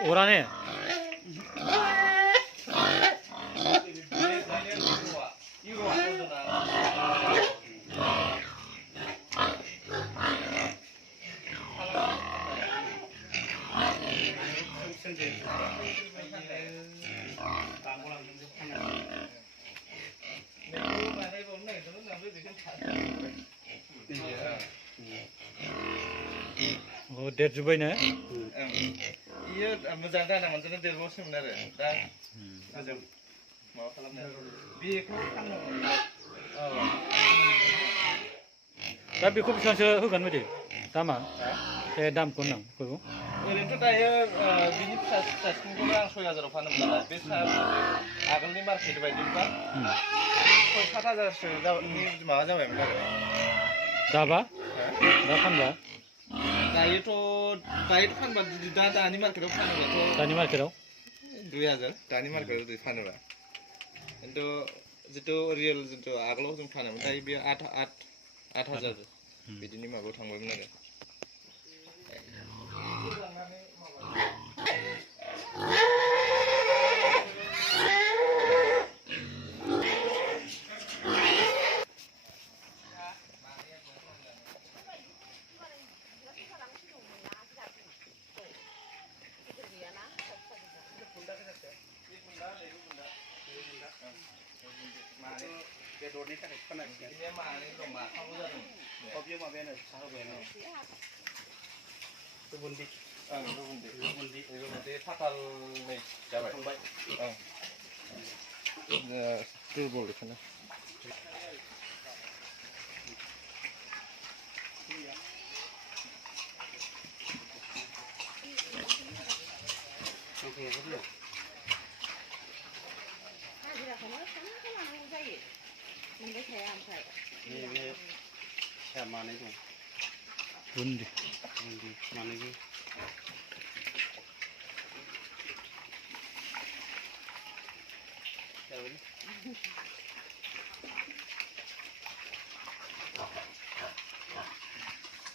어라네. देरजोब्बायनो इयो मोजां दाना मोनजोबनो देरबावसोमोन आरो दा मोजां माबा खालामनो बेखौ फाननो दा बेखौ बेसेबांसो होगोन बायदि दामा बे दामखौ होनदां बेखौ ओरैनोथ' दायो बिनि फिसासिनखौबो आं 6000आव फानोमोन नालाय बे आगोलनि मार्केट बायदिब्ला 6-7 हाजारसोनि माबा जाबायमोन आरो दाबा दा फानबा दायोथ' फानबा दानि मार्केटआव फानोबाथ' दानि मार्केटआव 2000 दानि मार्केटआव जुदि फानोबा खिन्थु जितु रियेल जितु आगोलाव जों फानोमोन दायो बेयो 8000 बिदिनि माबायाव थांबायमोन आरो बेदरनि थाखाय फाननाय बे मानै दं माथामबो जादों बेयो माबायानो साहोबायानो रुबुन्दी रुबुन्दी फाथालनै जाबाय थांबाय दुरबल बेखौनो मोनबाय थाया ओमफ्राय बे फिसा मानै दं बुन्दि मानैबो